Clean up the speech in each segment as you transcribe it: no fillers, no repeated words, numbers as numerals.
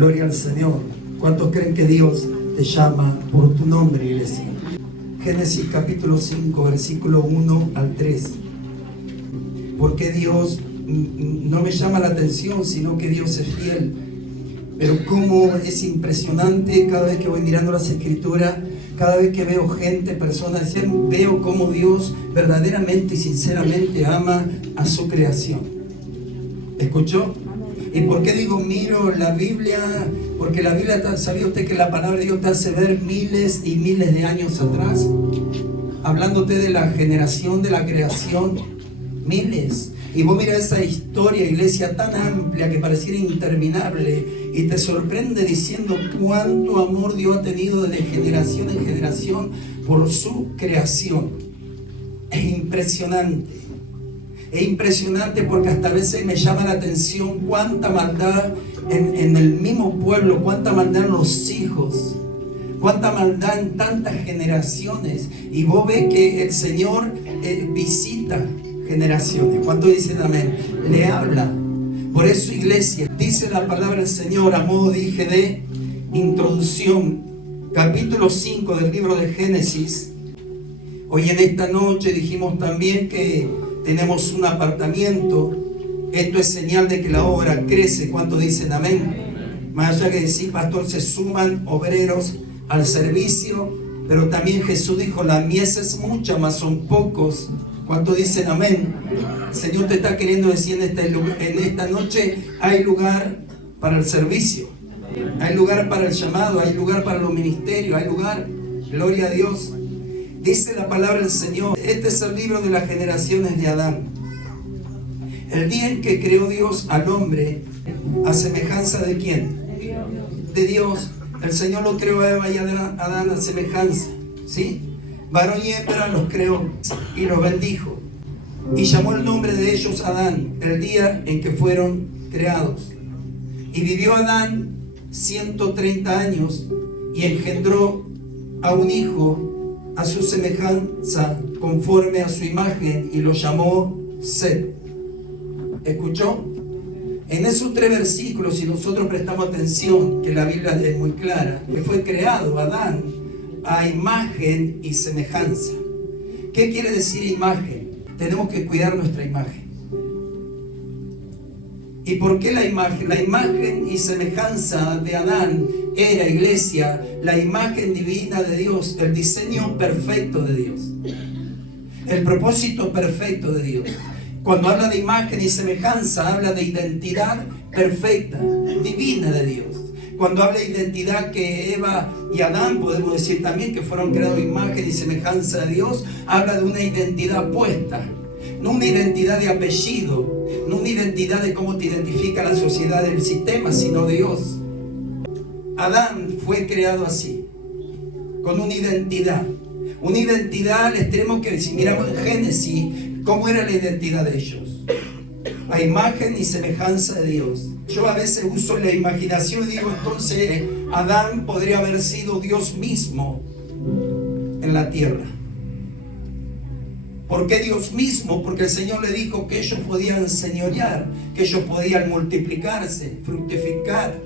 Gloria al Señor. ¿Cuántos creen que Dios te llama por tu nombre, iglesia? Génesis capítulo 5, versículo 1 al 3. ¿Por qué Dios no me llama la atención, sino que Dios es fiel? Pero cómo es impresionante cada vez que voy mirando las Escrituras, cada vez que veo gente, personas, veo cómo Dios verdaderamente y sinceramente ama a su creación. ¿Escuchó? ¿Y por qué digo miro la Biblia? Porque la Biblia, ¿sabía usted que la palabra de Dios te hace ver miles y miles de años atrás? Hablándote de la generación de la creación, miles. Y vos mirás esa historia, iglesia, tan amplia que pareciera interminable, y te sorprende diciendo cuánto amor Dios ha tenido desde generación en generación por su creación. Es impresionante. Es impresionante porque hasta a veces me llama la atención cuánta maldad en el mismo pueblo, cuánta maldad en los hijos, cuánta maldad en tantas generaciones. Y vos ves que el Señor visita generaciones. ¿Cuántos dicen amén? Le habla. Por eso, iglesia, dice la palabra del Señor a modo, dije, de introducción, capítulo 5 del libro de Génesis. Hoy en esta noche dijimos también que tenemos un apartamiento. Esto es señal de que la obra crece. ¿Cuántos dicen amén? Más allá que decir, pastor, se suman obreros al servicio, pero también Jesús dijo, la mies es mucha, mas son pocos. ¿Cuántos dicen amén? El Señor te está queriendo decir en esta noche, hay lugar para el servicio, hay lugar para el llamado, hay lugar para los ministerios, hay lugar, gloria a Dios. Dice la palabra del Señor, este es el libro de las generaciones de Adán. El día en que creó Dios al hombre, a semejanza de ¿quién? De Dios. El Señor lo creó a Eva y a Adán a semejanza, ¿sí? Varón y hembra los creó y los bendijo. Y llamó el nombre de ellos Adán, el día en que fueron creados. Y vivió Adán 130 años y engendró a un hijo a su semejanza, conforme a su imagen, y lo llamó Set. ¿Escuchó? En esos 3 versículos, si nosotros prestamos atención, que la Biblia es muy clara, que fue creado Adán a imagen y semejanza. ¿Qué quiere decir imagen? Tenemos que cuidar nuestra imagen. ¿Y por qué la imagen? La imagen y semejanza de Adán era, iglesia, la imagen divina de Dios, el diseño perfecto de Dios, el propósito perfecto de Dios. Cuando habla de imagen y semejanza, habla de identidad perfecta, divina de Dios. Cuando habla de identidad, que Eva y Adán, podemos decir también que fueron creados imagen y semejanza de Dios, habla de una identidad puesta, no una identidad de apellido, no una identidad de cómo te identifica la sociedad del sistema, sino Dios. Adán fue creado así, con una identidad al extremo que, si miramos en Génesis, ¿cómo era la identidad de ellos? A imagen y semejanza de Dios. Yo a veces uso la imaginación y digo, entonces Adán podría haber sido Dios mismo en la tierra. ¿Por qué Dios mismo? Porque el Señor le dijo que ellos podían señorear, que ellos podían multiplicarse, fructificar,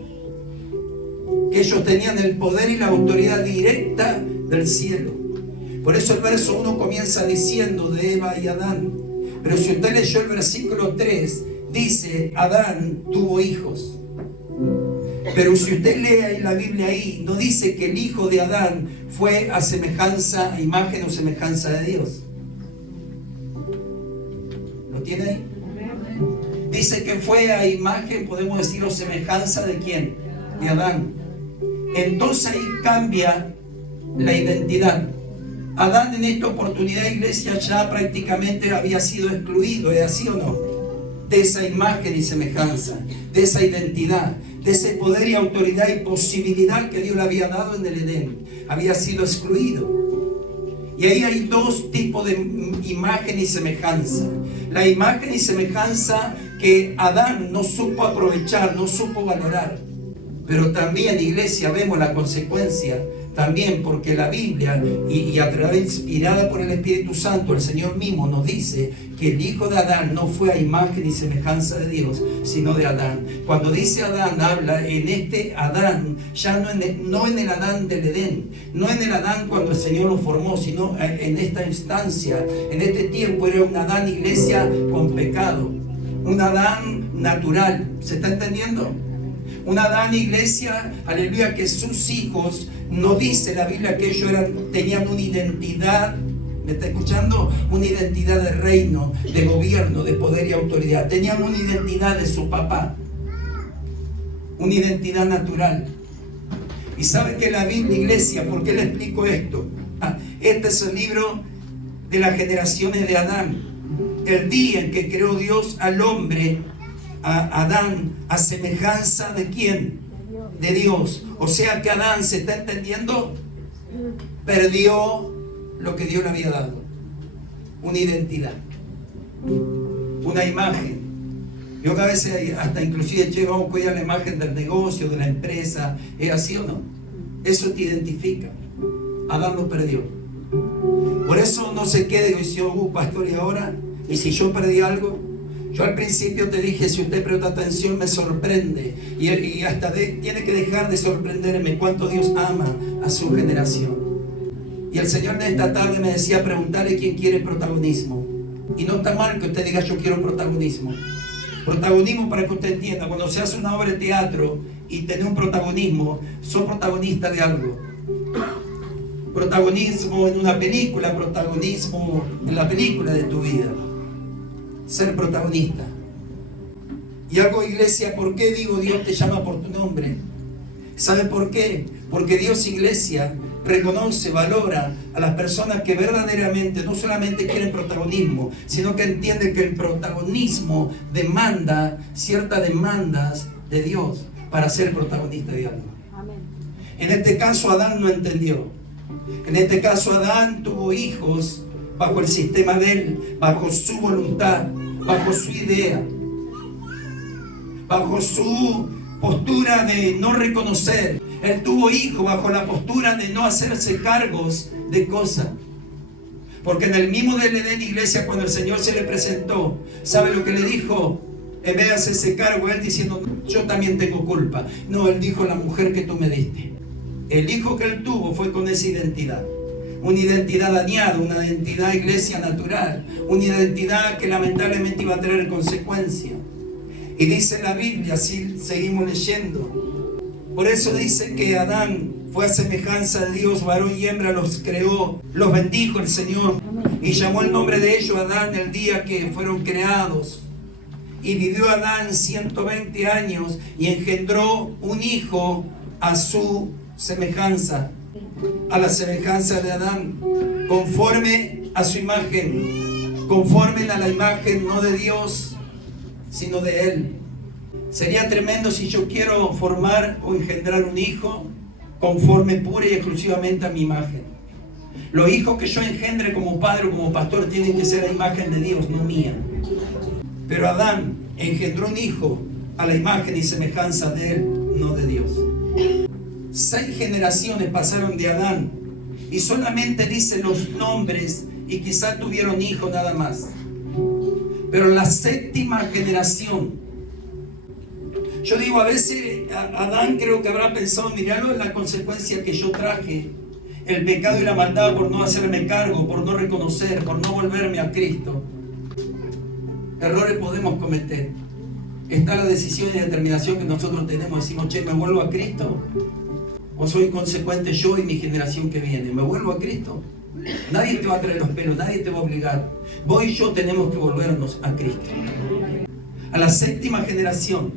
que ellos tenían el poder y la autoridad directa del cielo. Por eso el verso 1 comienza diciendo de Eva y Adán. Pero si usted leyó el versículo 3, dice, Adán tuvo hijos. Pero si usted lee la Biblia ahí, no dice que el hijo de Adán fue a semejanza, a imagen o semejanza de Dios. ¿Lo tiene ahí? Dice que fue a imagen, podemos decir, o semejanza de ¿quién? De Adán. Entonces ahí cambia la identidad. Adán en esta oportunidad, iglesia, ya prácticamente había sido excluido, ¿es así o no? De esa imagen y semejanza, de esa identidad, de ese poder y autoridad y posibilidad que Dios le había dado en el Edén. Había sido excluido. Y ahí hay 2 tipos de imagen y semejanza. La imagen y semejanza que Adán no supo aprovechar, no supo valorar. Pero también, iglesia, vemos la consecuencia También porque la Biblia, y a través inspirada por el Espíritu Santo, el Señor mismo nos dice que el hijo de Adán no fue a imagen y semejanza de Dios, sino de Adán. Cuando dice Adán, habla en este Adán, ya no en el Adán del Edén, no en el Adán cuando el Señor lo formó, sino en esta instancia, en este tiempo era un Adán, iglesia, con pecado, un Adán natural. ¿Se está entendiendo? Un Adán, iglesia, aleluya, que sus hijos, no dice la Biblia que ellos tenían una identidad, ¿me está escuchando? Una identidad de reino, de gobierno, de poder y autoridad. Tenían una identidad de su papá, una identidad natural. Y sabe que la Biblia, iglesia, ¿por qué le explico esto? Este es el libro de las generaciones de Adán. El día en que creó Dios al hombre, a Adán, a semejanza de ¿quién? De Dios. O sea que Adán, ¿se está entendiendo? Perdió lo que Dios le había dado. Una identidad, una imagen. Yo que a veces hasta inclusive, che, vamos a cuidar la imagen del negocio, de la empresa. ¿Es así o no? Eso te identifica. Adán lo perdió. Por eso no se quede y dice, pastor, ¿y ahora? ¿Y si yo perdí algo? Yo al principio te dije, si usted presta atención, me sorprende. Y hasta tiene que dejar de sorprenderme cuánto Dios ama a su generación. Y el Señor de esta tarde me decía, preguntarle quién quiere protagonismo. Y no está mal que usted diga, yo quiero protagonismo. Protagonismo, para que usted entienda, cuando se hace una obra de teatro y tiene un protagonismo, sos protagonista de algo. Protagonismo en una película, protagonismo en la película de tu vida. Ser protagonista. Y hago, iglesia, ¿por qué digo Dios te llama por tu nombre? ¿Sabe por qué? Porque Dios, iglesia, reconoce, valora a las personas que verdaderamente no solamente quieren protagonismo, sino que entienden que el protagonismo demanda ciertas demandas de Dios para ser protagonista de algo. Amén. En este caso Adán no entendió. En este caso Adán tuvo hijos bajo el sistema de él, bajo su voluntad, bajo su idea, bajo su postura de no reconocer. Él tuvo hijos bajo la postura de no hacerse cargos de cosas. Porque en el mismo del Edén, iglesia, cuando el Señor se le presentó, ¿sabe lo que le dijo? En vez de hacerse cargo, él diciendo, yo también tengo culpa. No, él dijo, la mujer que tú me diste. El hijo que él tuvo fue con esa identidad. Una identidad dañada, una identidad, iglesia, natural. Una identidad que lamentablemente iba a traer consecuencias. Y dice la Biblia, si seguimos leyendo, por eso dice que Adán fue a semejanza de Dios, varón y hembra los creó, los bendijo el Señor y llamó el nombre de ellos Adán el día que fueron creados. Y vivió Adán 120 años y engendró un hijo a su semejanza, a la semejanza de Adán, conforme a su imagen, conforme a la imagen no de Dios, sino de Él. Sería tremendo si yo quiero formar o engendrar un hijo conforme pura y exclusivamente a mi imagen. Los hijos que yo engendre como padre o como pastor tienen que ser a imagen de Dios, no mía. Pero Adán engendró un hijo a la imagen y semejanza de él, no de Dios. 6 generaciones pasaron de Adán y solamente dice los nombres y quizás tuvieron hijos nada más. Pero la 7ª generación, yo digo a veces, Adán creo que habrá pensado, miralo en la consecuencia que yo traje, el pecado y la maldad por no hacerme cargo, por no reconocer, por no volverme a Cristo. Errores podemos cometer. Está la decisión y determinación que nosotros tenemos. Decimos, che, ¿me vuelvo a Cristo? ¿O soy consecuente yo y mi generación que viene? ¿Me vuelvo a Cristo? Nadie te va a traer los pelos, nadie te va a obligar. Vos y yo tenemos que volvernos a Cristo. A la 7ª generación,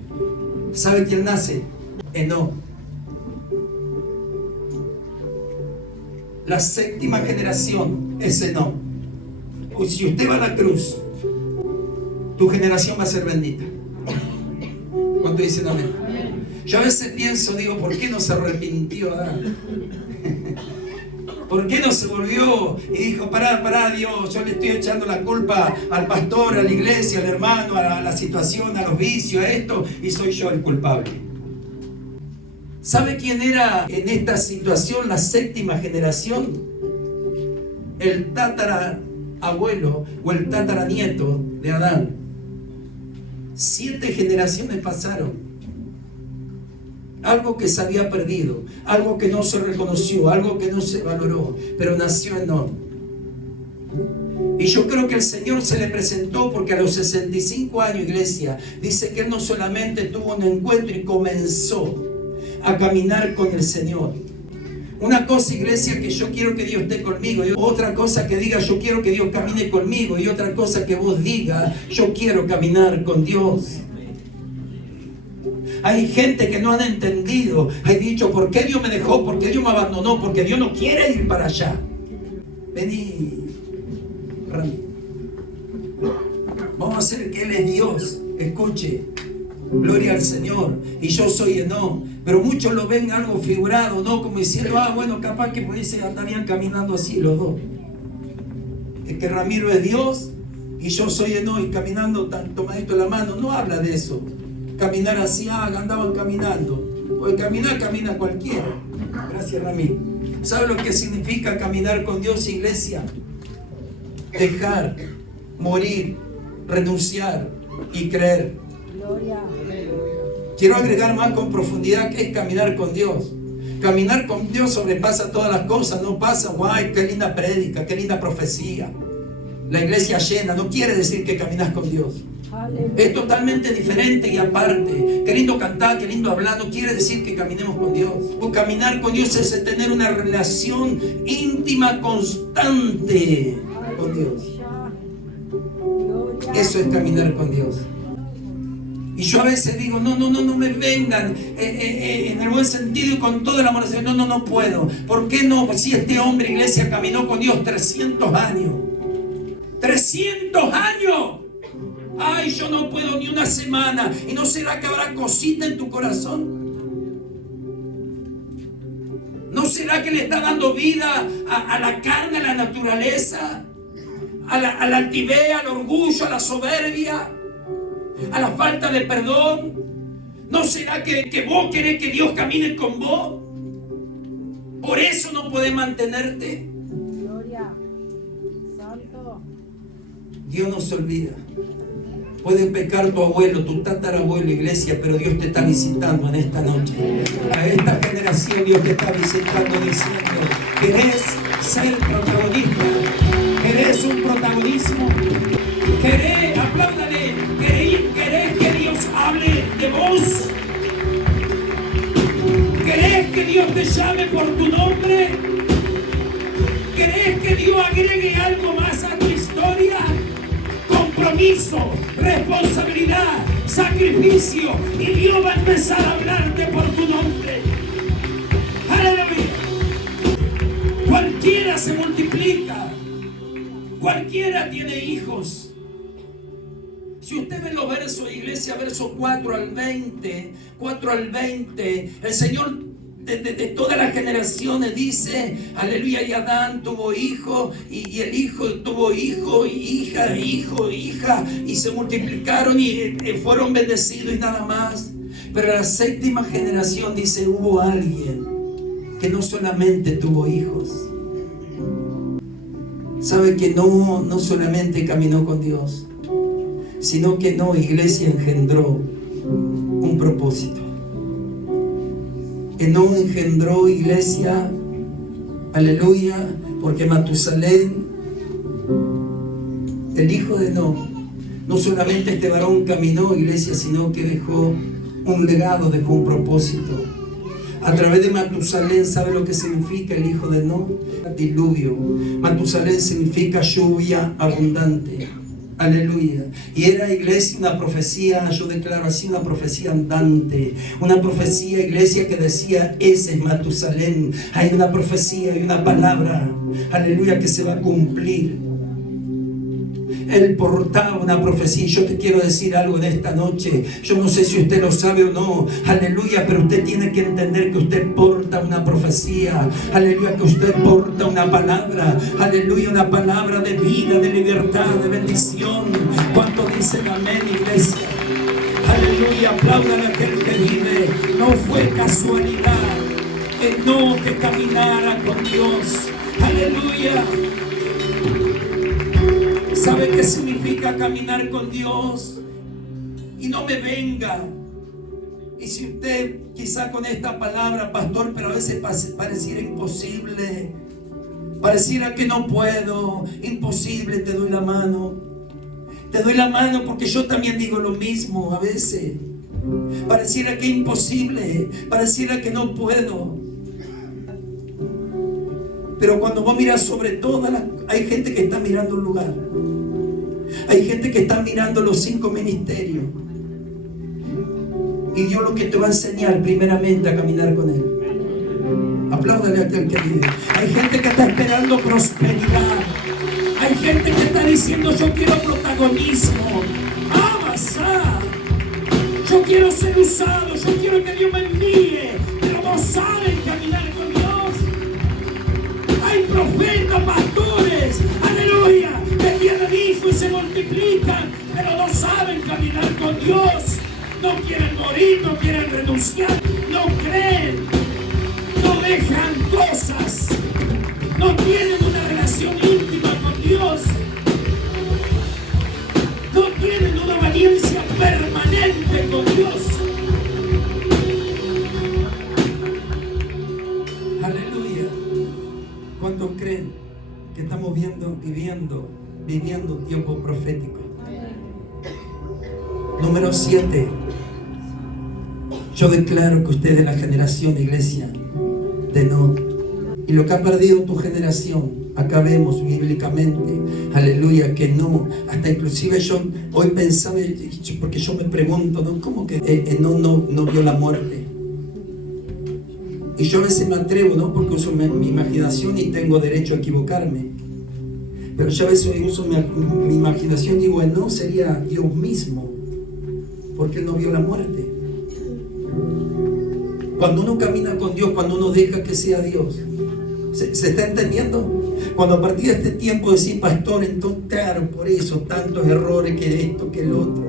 ¿sabe quién nace? Enoc. La 7ª generación es Enoc. Pues si usted va a la cruz, tu generación va a ser bendita. ¿Cuánto dicen amén? Yo a veces pienso, digo, ¿por qué no se arrepintió Adán? ¿Por qué no se volvió y dijo, pará Dios, yo le estoy echando la culpa al pastor, a la iglesia, al hermano, a la situación, a los vicios, a esto, y soy yo el culpable? ¿Sabe quién era en esta situación la séptima generación? El tatarabuelo o el tataranieto de Adán. 7 generaciones pasaron. Algo que se había perdido, algo que no se reconoció, algo que no se valoró, pero nació Enoc. Y yo creo que el Señor se le presentó porque a los 65 años, iglesia, dice que Él no solamente tuvo un encuentro y comenzó a caminar con el Señor. Una cosa, iglesia, que yo quiero que Dios esté conmigo, y otra cosa que diga yo quiero que Dios camine conmigo, y otra cosa que vos diga yo quiero caminar con Dios. Hay gente que no han entendido, hay dicho ¿por qué Dios me dejó? ¿Por qué Dios me abandonó? Porque Dios no quiere ir para allá. Vení, Rami. Vamos a hacer que Él es Dios. Escuche, gloria al Señor. Y yo soy Enoc. Pero muchos lo ven algo figurado, ¿no? Como diciendo, bueno, capaz que pudiesen andarían caminando así los dos. Es que Ramiro es Dios y yo soy Enoc, y caminando tan tomadito la mano. No habla de eso. Caminar así, andaban caminando. Porque camina cualquiera. Gracias, Ramiro. ¿Sabe lo que significa caminar con Dios, iglesia? Dejar, morir, renunciar y creer. Gloria. Quiero agregar más con profundidad que es caminar con Dios. Caminar con Dios sobrepasa todas las cosas. No pasa, guay, qué linda prédica, qué linda profecía. La iglesia llena, no quiere decir que caminas con Dios. Aleluya. Es totalmente diferente y aparte. Qué lindo cantar, qué lindo hablar, no quiere decir que caminemos con Dios. O caminar con Dios es tener una relación íntima, constante con Dios. Eso es caminar con Dios. Y yo a veces digo, no me vengan en el buen sentido y con todo el amor. No puedo. ¿Por qué no? Si este hombre, iglesia, caminó con Dios 300 años. 300 años. Ay, yo no puedo ni una semana. ¿Y no será que habrá cosita en tu corazón? ¿No será que le está dando vida a la carne, a la naturaleza? A la altivez, al orgullo, a la soberbia, a la falta de perdón. ¿No será que vos querés que Dios camine con vos? Por eso no podés mantenerte. Gloria. Santo. Dios no se olvida. Puede pecar tu abuelo, tu tatarabuelo, iglesia, pero Dios te está visitando en esta noche. A esta generación Dios te está visitando diciendo, ¿querés ser protagonista? ¿Querés un protagonismo? ¿Querés, apláudale, querés que Dios hable de vos? ¿Querés que Dios te llame por tu nombre? ¿Querés que Dios agregue algo más a tu historia? Compromiso, responsabilidad, sacrificio, y Dios va a empezar a hablarte por tu nombre. ¡Aleluya! Cualquiera se multiplica. Cualquiera tiene hijos. Si usted ve los versos, iglesia, versos 4 al 20, el Señor de todas las generaciones dice, aleluya, y Adán tuvo hijo, y el hijo tuvo hijo, y hija, y se multiplicaron y fueron bendecidos y nada más. Pero la séptima generación dice, hubo alguien que no solamente tuvo hijos. Sabe que no solamente caminó con Dios, sino que iglesia, engendró un propósito. Enoc engendró, iglesia, aleluya, porque Matusalén, el hijo de Enoc, no solamente este varón caminó, iglesia, sino que dejó un legado, dejó un propósito. A través de Matusalén, ¿sabe lo que significa el hijo de Enoc? Diluvio. Matusalén significa lluvia abundante. Aleluya. Y era, iglesia, una profecía, yo declaro así, una profecía andante. Una profecía, iglesia, que decía, ese es Matusalén. Hay una profecía y una palabra, aleluya, que se va a cumplir. Él portaba una profecía. Y yo te quiero decir algo en esta noche. Yo no sé si usted lo sabe o no, aleluya, pero usted tiene que entender que usted porta una profecía. Aleluya, que usted porta una palabra. Aleluya, una palabra de vida, de libertad, de bendición. ¿Cuánto dicen amén, iglesia? Aleluya. Aleluya, aplaudan a aquel que vive. No fue casualidad que caminara con Dios. Aleluya. ¿Sabe qué significa caminar con Dios? Y no me venga. Y si usted quizá con esta palabra, pastor, pero a veces pareciera imposible, pareciera que no puedo, imposible, te doy la mano. Te doy la mano porque yo también digo lo mismo a veces. Pareciera que es imposible, pareciera que no puedo. Pero cuando vos miras sobre todas las... Hay gente que está mirando un lugar. Hay gente que está mirando los 5 ministerios. Y Dios lo que te va a enseñar primeramente a caminar con Él. Apláudale a aquel que vive. Hay gente que está esperando prosperidad. Hay gente que está diciendo yo quiero protagonismo. Avanzar. Yo quiero ser usado. Yo quiero que Dios me envíe. Pero no saben caminar con Dios. Hay profetas, pastores, aleluya, que tienen hijos y se multiplican, pero no saben caminar con Dios. No quieren morir, no quieren renunciar, no creen, no dejan cosas, no tienen una relación íntima con Dios, no tienen una obediencia permanente con Dios. Aleluya. ¿Cuántos creen que estamos viviendo un tiempo profético? Número 7. Yo declaro que usted es la generación, iglesia, de no. Y lo que ha perdido tu generación, acá vemos bíblicamente, aleluya, que no. Hasta inclusive yo hoy pensaba, porque yo me pregunto, ¿no? ¿Cómo que no vio la muerte? Y yo a veces me atrevo, ¿no? Porque uso mi imaginación y tengo derecho a equivocarme. Pero yo a veces uso mi imaginación y digo, no, sería Dios mismo, porque Él no vio la muerte. Cuando uno camina con Dios, cuando uno deja que sea Dios, ¿se está entendiendo? Cuando a partir de este tiempo decís, pastor, entonces claro, por eso tantos errores, que esto, que el otro.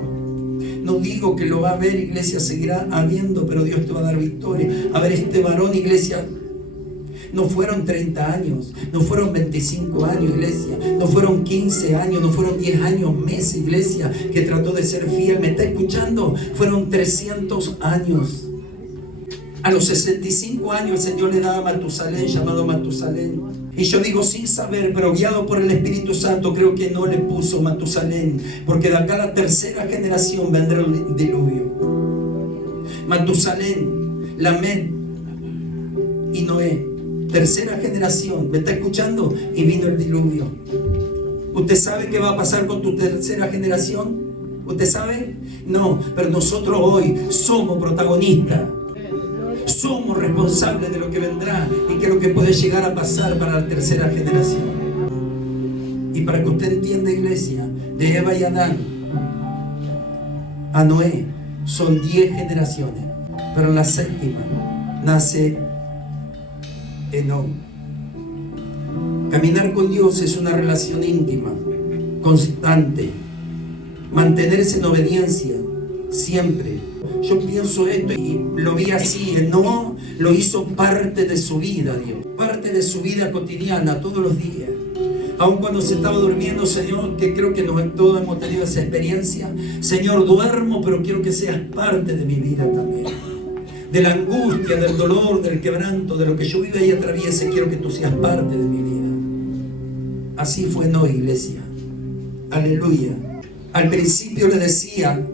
No digo que lo va a haber, iglesia, seguirá habiendo, pero Dios te va a dar victoria. A ver, este varón, iglesia, no fueron 30 años, no fueron 25 años, iglesia, no fueron 15 años, no fueron 10 años, meses, iglesia, que trató de ser fiel. ¿Me está escuchando? Fueron 300 años. A los 65 años el Señor le daba a Matusalén, llamado Matusalén. Y yo digo sin saber, pero guiado por el Espíritu Santo, creo que no le puso Matusalén, porque de acá a la tercera generación vendrá el diluvio. Matusalén, Lamec y Noé, tercera generación, ¿me está escuchando? Y vino el diluvio. ¿Usted sabe qué va a pasar con tu tercera generación? ¿Usted sabe? No, pero nosotros hoy somos protagonistas. Somos responsables de lo que vendrá y que es lo que puede llegar a pasar para la tercera generación. Y para que usted entienda, iglesia, de Eva y Adán a Noé son 10 generaciones, pero en la séptima nace Enoc. Caminar con Dios es una relación íntima, constante, mantenerse en obediencia siempre. Yo pienso esto y lo vi así, no lo hizo parte de su vida, Dios, parte de su vida cotidiana, todos los días. Aun cuando se estaba durmiendo, Señor, que creo que todos hemos tenido esa experiencia. Señor, duermo, pero quiero que seas parte de mi vida también. De la angustia, del dolor, del quebranto, de lo que yo vive y atraviese, quiero que tú seas parte de mi vida. Así fue Noé, iglesia. Aleluya. Al principio le decía,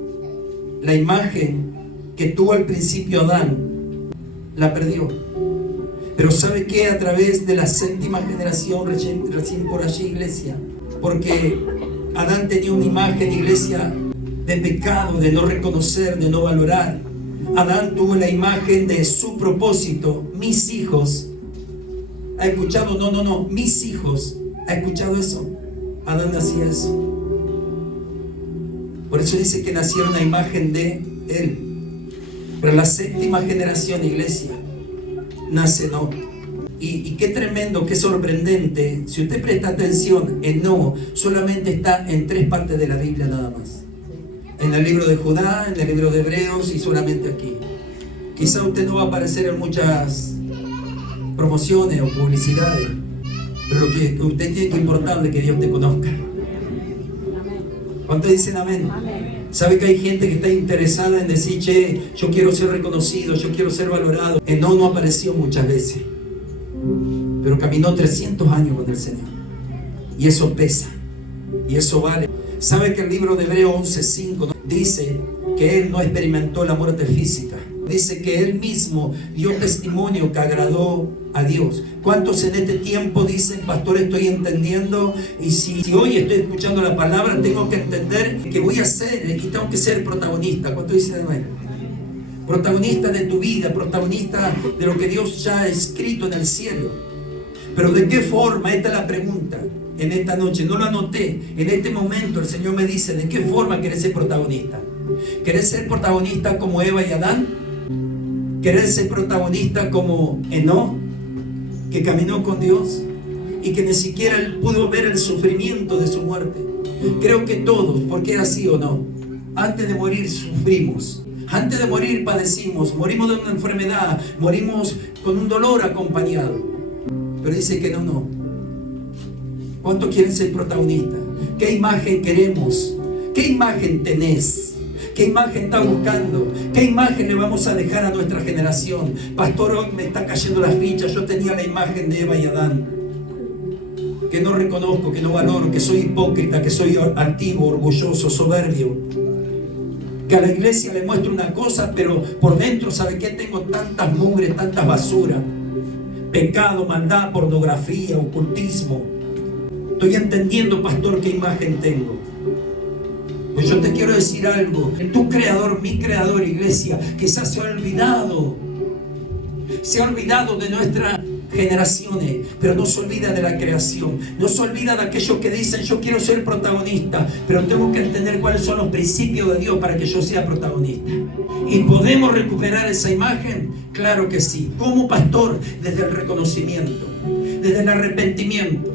la imagen que tuvo al principio Adán, la perdió. Pero ¿sabe qué? A través de la séptima generación, recién por allí, iglesia, porque Adán tenía una imagen, iglesia, de pecado, de no reconocer, de no valorar. Adán tuvo la imagen de su propósito, mis hijos. ¿Ha escuchado? No, mis hijos. ¿Ha escuchado eso? Adán hacía eso. Por eso dice que nacieron una imagen de él. Pero la séptima generación, iglesia, nace Enoc. Y qué tremendo, qué sorprendente. Si usted presta atención, Enoc solamente está en 3 partes de la Biblia nada más. en el libro de Judá, en el libro de Hebreos y solamente aquí. Quizá usted no va a aparecer en muchas promociones o publicidades, pero lo que usted tiene que importarle es que Dios te conozca. ¿Cuántos dicen amén? Amén. ¿Sabe que hay gente que está interesada en decir, che, yo quiero ser reconocido, yo quiero ser valorado? No apareció muchas veces, pero caminó 300 años con el Señor. Y eso pesa, y eso vale. ¿Sabe que el libro de Hebreos 11:5 dice que Él no experimentó la muerte física? Dice que Él mismo dio testimonio que agradó a Dios. ¿Cuántos en este tiempo dicen, pastor, estoy entendiendo? Y si hoy estoy escuchando la palabra, tengo que entender que voy a ser, y tengo que ser protagonista. ¿Cuántos dicen amén? Protagonista de tu vida, protagonista de lo que Dios ya ha escrito en el cielo. Pero ¿de qué forma? Esta es la pregunta. En esta noche, no lo anoté, en este momento el Señor me dice, ¿de qué forma querés ser protagonista? ¿Querés ser protagonista como Eva y Adán? ¿Querés ser protagonista como Enoc, que caminó con Dios y que ni siquiera él pudo ver el sufrimiento de su muerte? Creo que todos, porque era así o no, antes de morir sufrimos, antes de morir padecimos, morimos de una enfermedad, morimos con un dolor acompañado. Pero dice que no. ¿Cuántos quieren ser protagonistas? ¿Qué imagen queremos? ¿Qué imagen tenés? ¿Qué imagen está buscando? ¿Qué imagen le vamos a dejar a nuestra generación? Pastor, hoy me está cayendo las fichas. Yo tenía la imagen de Eva y Adán, que no reconozco, que no valoro, que soy hipócrita, que soy altivo, orgulloso, soberbio. Que a la iglesia le muestro una cosa, pero por dentro, ¿sabe qué? Tengo tantas mugres, tantas basuras. Pecado, maldad, pornografía, ocultismo. Estoy entendiendo, pastor, qué imagen tengo. Pues yo te quiero decir algo. Tu creador, mi creador, iglesia, quizás se ha olvidado de nuestras generaciones, pero no se olvida de la creación. No se olvida de aquellos que dicen, yo quiero ser protagonista, pero tengo que entender cuáles son los principios de Dios para que yo sea protagonista. ¿Y podemos recuperar esa imagen? Claro que sí. ¿Cómo, pastor? Desde el reconocimiento, desde el arrepentimiento.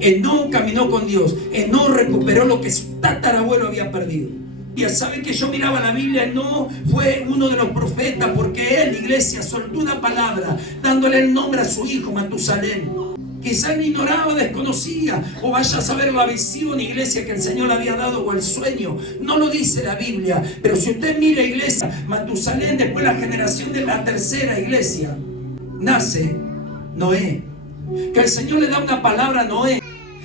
Enoc caminó con Dios. Enoc recuperó lo que su tatarabuelo había perdido. Ya saben que yo miraba la Biblia. Enoc fue uno de los profetas, porque él, iglesia, soltó una palabra dándole el nombre a su hijo Matusalén. Quizá él ignoraba, desconocía, o vaya a saber la visión, iglesia, que el Señor le había dado, o el sueño. No lo dice la Biblia, pero si usted mira, iglesia, Matusalén, después la generación de la tercera, iglesia, nace Noé. Que el Señor le da una palabra a Noé.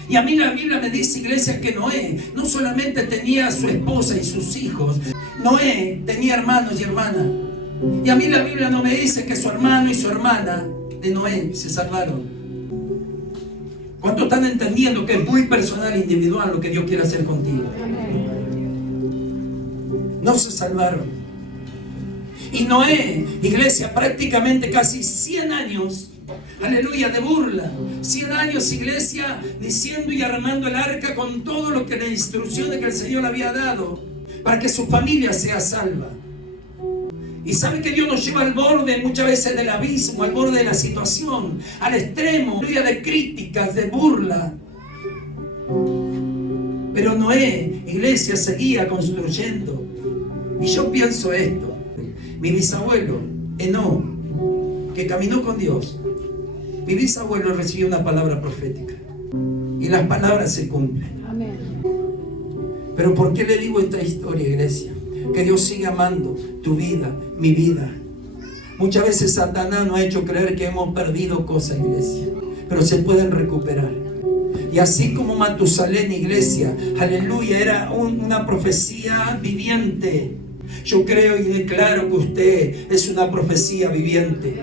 Y a mí la Biblia me dice, iglesia, que Noé no solamente tenía a su esposa y sus hijos. Noé tenía hermanos y hermanas. Y a mí la Biblia no me dice que su hermano y su hermana de Noé se salvaron. ¿Cuántos están entendiendo que es muy personal e individual lo que Dios quiere hacer contigo? No se salvaron. Y Noé, iglesia, prácticamente casi 100 años, aleluya, de burla. 100 años, iglesia, diciendo y armando el arca con todo lo que las instrucciones que el Señor le había dado para que su familia sea salva. Y sabe que Dios nos lleva al borde muchas veces del abismo, al borde de la situación, al extremo, de críticas, de burla. Pero Noé, iglesia, seguía construyendo. Y yo pienso esto. Mi bisabuelo, Enoc, que caminó con Dios, mi bisabuelo recibió una palabra profética. Y las palabras se cumplen. Amén. Pero ¿por qué le digo esta historia, iglesia? Que Dios siga amando tu vida, mi vida. Muchas veces Satanás nos ha hecho creer que hemos perdido cosas, iglesia, pero se pueden recuperar. Y así como Matusalén, iglesia, aleluya, era una profecía viviente. Yo creo y declaro que usted es una profecía viviente.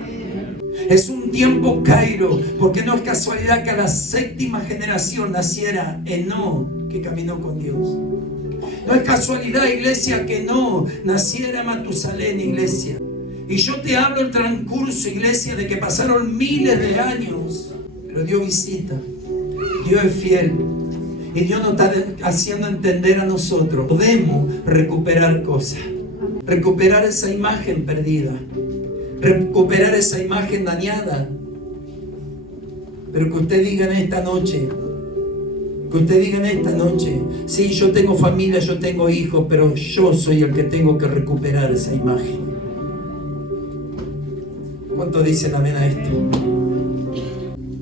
Es un tiempo Cairo, porque no es casualidad que a la 7ª generación naciera Enoc, que caminó con Dios. No es casualidad, iglesia, que no naciera Matusalén, iglesia. Y yo te hablo el transcurso, iglesia, de que pasaron miles de años, pero Dios visita, Dios es fiel. Y Dios nos está haciendo entender a nosotros, podemos recuperar cosas, recuperar esa imagen perdida, recuperar esa imagen dañada. Pero que usted diga en esta noche, Que usted diga en esta noche: sí, yo tengo familia, yo tengo hijos, pero yo soy el que tengo que recuperar esa imagen. ¿Cuánto dicen amén a esto?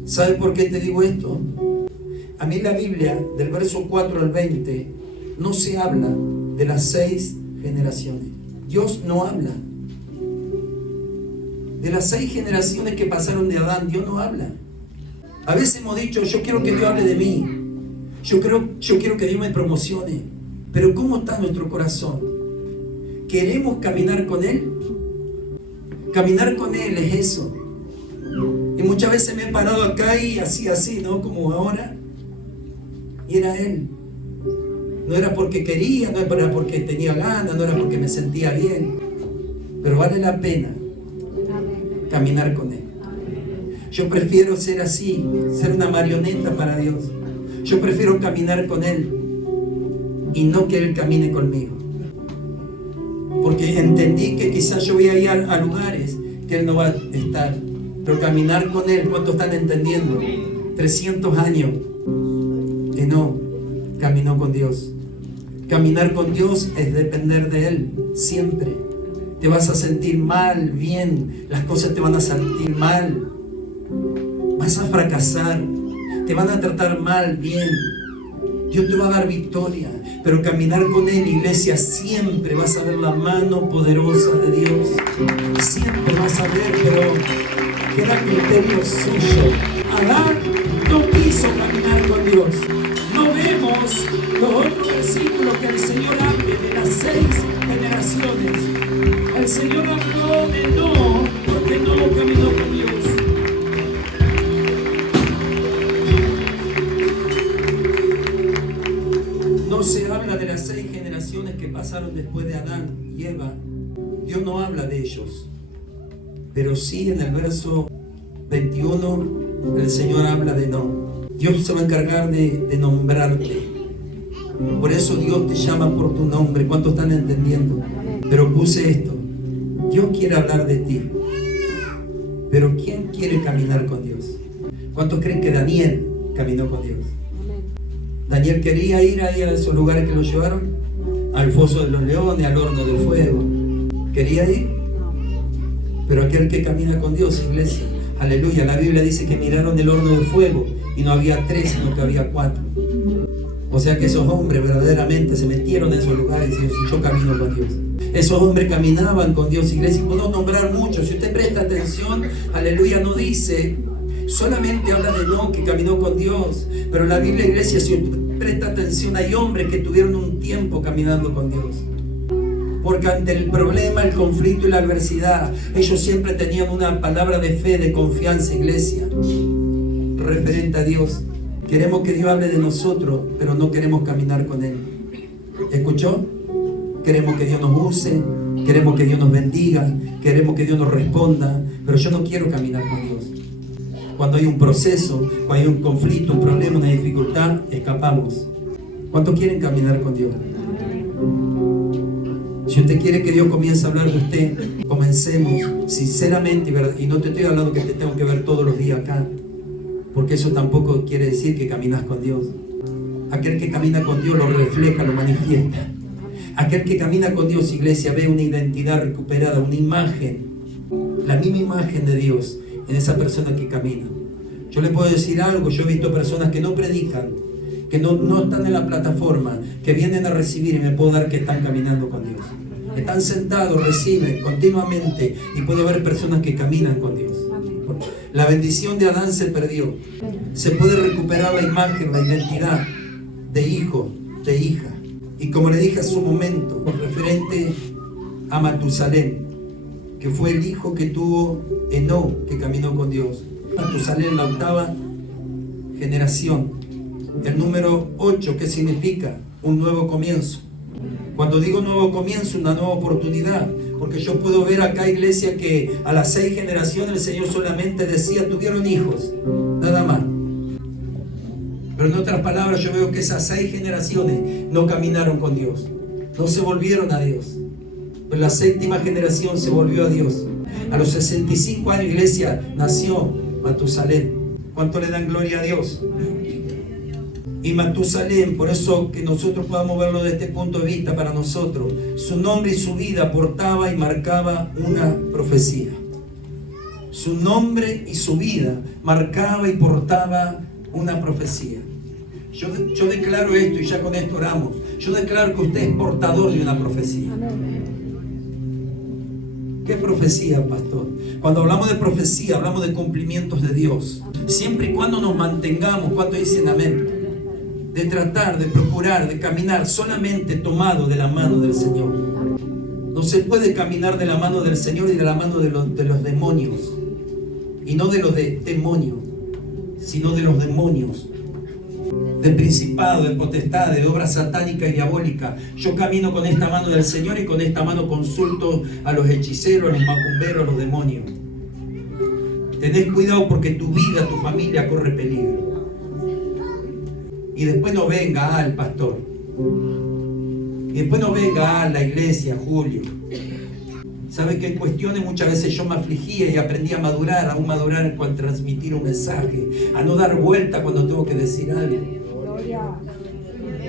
¿Sabe por qué te digo esto? A mí la Biblia, del verso 4 al 20, no se habla de las 6 generaciones. Dios no habla. De las 6 generaciones que pasaron de Adán, Dios no habla. A veces hemos dicho: yo quiero que Dios hable de mí. Yo quiero que Dios me promocione. Pero ¿cómo está nuestro corazón? ¿Queremos caminar con Él? Caminar con Él es eso. Y muchas veces me he parado acá y así, ¿no? Como ahora. Y era Él. No era porque quería, no era porque tenía ganas, no era porque me sentía bien. Pero vale la pena caminar con Él. Yo prefiero ser así, ser una marioneta para Dios. Yo prefiero caminar con Él y no que Él camine conmigo. Porque entendí que quizás yo voy a ir a lugares que Él no va a estar. Pero caminar con Él, ¿cuántos están entendiendo? 300 años. No, caminó con Dios. Caminar con Dios es depender de Él, siempre. Te vas a sentir mal, bien, las cosas te van a sentir mal. Vas a fracasar, te van a tratar mal, bien. Dios te va a dar victoria, pero caminar con Él, iglesia, siempre vas a ver la mano poderosa de Dios. Siempre vas a ver, pero queda criterio suyo. Adán no quiso caminar con Dios. No vemos los otros versículos que el Señor hable de las 6 generaciones. El Señor habló de no, porque no caminó con Dios. No se habla de las 6 generaciones que pasaron después de Adán y Eva. Dios no habla de ellos. Pero sí en el verso 21 el Señor habla de no. Dios se va a encargar de nombrarte. Por eso Dios te llama por tu nombre. ¿Cuántos están entendiendo? Pero puse esto. Dios quiere hablar de ti. Pero ¿quién quiere caminar con Dios? ¿Cuántos creen que Daniel caminó con Dios? Daniel quería ir ahí a esos lugares que lo llevaron, al foso de los leones, al horno de fuego. ¿Quería ir? Pero aquel que camina con Dios, iglesia, aleluya, la Biblia dice que miraron el horno de fuego y no había 3, sino que había 4. O sea que esos hombres verdaderamente se metieron en esos lugares y dijeron: yo camino con Dios. Esos hombres caminaban con Dios, iglesia, y puedo nombrar muchos. Si usted presta atención, aleluya, no dice, solamente habla de no, que caminó con Dios. Pero la Biblia, iglesia, si usted presta atención, hay hombres que tuvieron un tiempo caminando con Dios. Porque ante el problema, el conflicto y la adversidad, ellos siempre tenían una palabra de fe, de confianza, iglesia, referente a Dios. Queremos que Dios hable de nosotros, pero no queremos caminar con Él. ¿Escuchó? Queremos que Dios nos use, queremos que Dios nos bendiga, queremos que Dios nos responda, pero yo no quiero caminar con Dios. Cuando hay un proceso, cuando hay un conflicto, un problema, una dificultad, escapamos. ¿Cuántos quieren caminar con Dios? Si usted quiere que Dios comience a hablar de usted, comencemos sinceramente, y no te estoy hablando que te tengo que ver todos los días acá, porque eso tampoco quiere decir que caminas con Dios. Aquel que camina con Dios lo refleja, lo manifiesta. Aquel que camina con Dios, iglesia, ve una identidad recuperada, una imagen, la misma imagen de Dios en esa persona que camina. Yo le puedo decir algo: yo he visto personas que no predican, que no están en la plataforma, que vienen a recibir, y me puedo dar que están caminando con Dios. Están sentados, reciben continuamente, y puedo ver personas que caminan con Dios. La bendición de Adán se perdió. Se puede recuperar la imagen, la identidad de hijo, de hija. Y como le dije hace un momento, referente a Matusalén, que fue el hijo que tuvo Enoc, que caminó con Dios. Matusalén, la 8ª generación. El número 8, ¿qué significa? Un nuevo comienzo. Cuando digo nuevo comienzo, una nueva oportunidad. Porque yo puedo ver acá, iglesia, que a las 6 generaciones el Señor solamente decía: tuvieron hijos, nada más. Pero en otras palabras, yo veo que esas 6 generaciones no caminaron con Dios, no se volvieron a Dios. Pero la 7ª generación se volvió a Dios. A los 65 años, iglesia, nació Matusalén. ¿Cuánto le dan gloria a Dios? Y Matusalén, por eso que nosotros podamos verlo desde este punto de vista para nosotros, su nombre y su vida portaba y marcaba una profecía. Su nombre y su vida marcaba y portaba una profecía. Yo declaro esto y ya con esto oramos. Yo declaro que usted es portador de una profecía. ¿Qué profecía, pastor? Cuando hablamos de profecía, hablamos de cumplimientos de Dios. Siempre y cuando nos mantengamos, ¿cuántos dicen amén? De tratar, de procurar, de caminar solamente tomado de la mano del Señor. No se puede caminar de la mano del Señor y de la mano de los demonios. Y no de los demonios, sino de los demonios. De principado, de potestad, de obra satánica y diabólica. Yo camino con esta mano del Señor y con esta mano consulto a los hechiceros, a los macumberos, a los demonios. Tenés cuidado porque tu vida, tu familia corre peligro. Y después no venga al pastor. Y después no venga a la iglesia, Julio. ¿Sabe qué cuestiones? Muchas veces yo me afligía y aprendí a madurar, aún madurar en cuanto a transmitir un mensaje, a no dar vuelta cuando tengo que decir algo.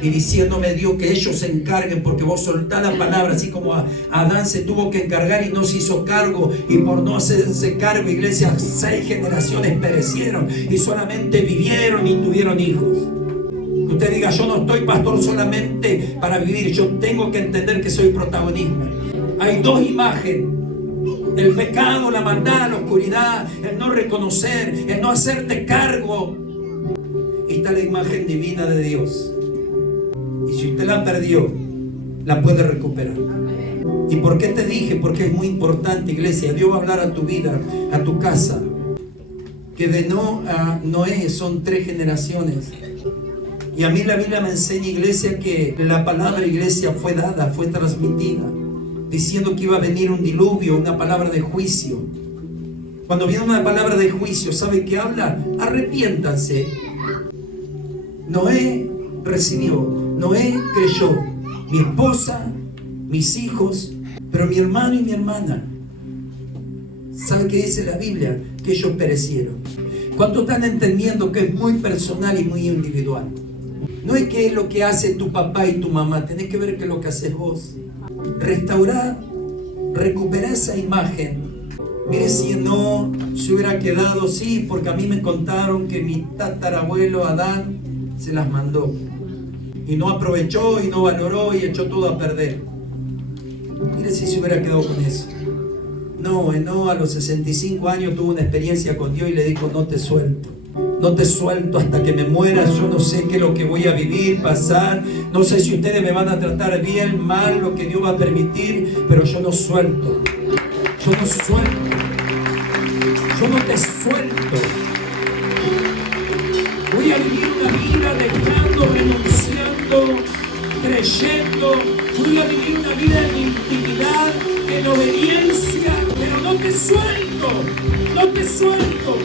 Y diciéndome Dios que ellos se encarguen, porque vos soltás la palabra, así como Adán se tuvo que encargar y no se hizo cargo, y por no hacerse cargo, iglesia, 6 generaciones perecieron y solamente vivieron y tuvieron hijos. Usted diga, yo no estoy pastor solamente para vivir, yo tengo que entender que soy protagonista. Hay 2 imágenes: el pecado, la maldad, la oscuridad, el no reconocer, el no hacerte cargo. Y está la imagen divina de Dios. Y si usted la perdió, la puede recuperar. ¿Y por qué te dije? Porque es muy importante, iglesia. Dios va a hablar a tu vida, a tu casa. Que de Noé son 3 generaciones. Y a mí la Biblia me enseña, iglesia, que la palabra, iglesia, fue dada, fue transmitida, diciendo que iba a venir un diluvio, una palabra de juicio. Cuando viene una palabra de juicio, ¿sabe qué habla? Arrepiéntanse. Noé recibió, Noé creyó, mi esposa, mis hijos, pero mi hermano y mi hermana, ¿sabe qué dice la Biblia? Que ellos perecieron. ¿Cuántos están entendiendo que es muy personal y muy individual? No es que es lo que hace tu papá y tu mamá, tenés que ver qué es lo que haces vos. Restaurar, recuperar esa imagen. Mire, si no se hubiera quedado, sí, porque a mí me contaron que mi tatarabuelo Adán se las mandó y no aprovechó y no valoró y echó todo a perder. Mire si se hubiera quedado con eso. No, a los 65 años tuvo una experiencia con Dios y le dijo, no te suelto. No te suelto hasta que me muera. Yo no sé qué es lo que voy a vivir, pasar. No sé si ustedes me van a tratar bien, mal, lo que Dios va a permitir, pero yo no suelto. Yo no suelto. Yo no te suelto. Voy a vivir una vida dejando, renunciando, creyendo. Voy a vivir una vida en intimidad, en obediencia, pero no te suelto. No te suelto.